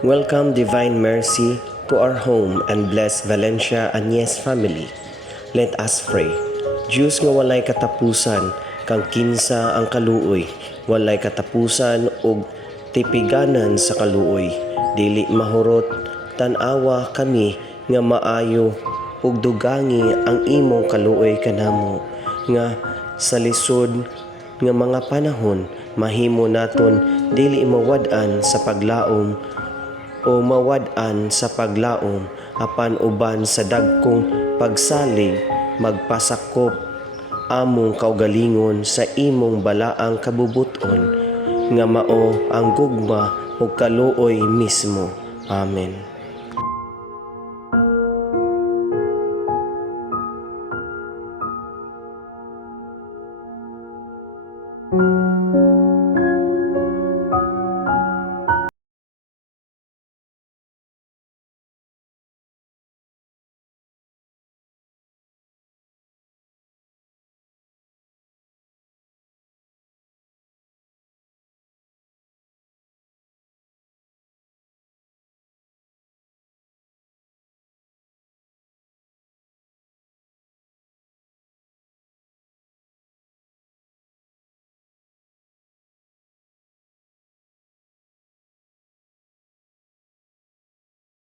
Welcome Divine Mercy to our home and bless Valencia Agnes family. Let us pray. Diyos nga walay katapusan, kang kinsa ang kaluoy, walay katapusan og tipiganan sa kaluoy. Dili mahurot, tan-awa kami nga maayo ug dugangi ang imong kaluoy kanamo nga sa lisod nga mga panahon mahimo naton dili mawad-an sa paglaom o mawad-an sa paglaom apan uban sa dagkong pagsalig magpasakop among kaugalingon sa imong balaang kabubuton nga mao ang gugma ug kaluoy mismo. Amen.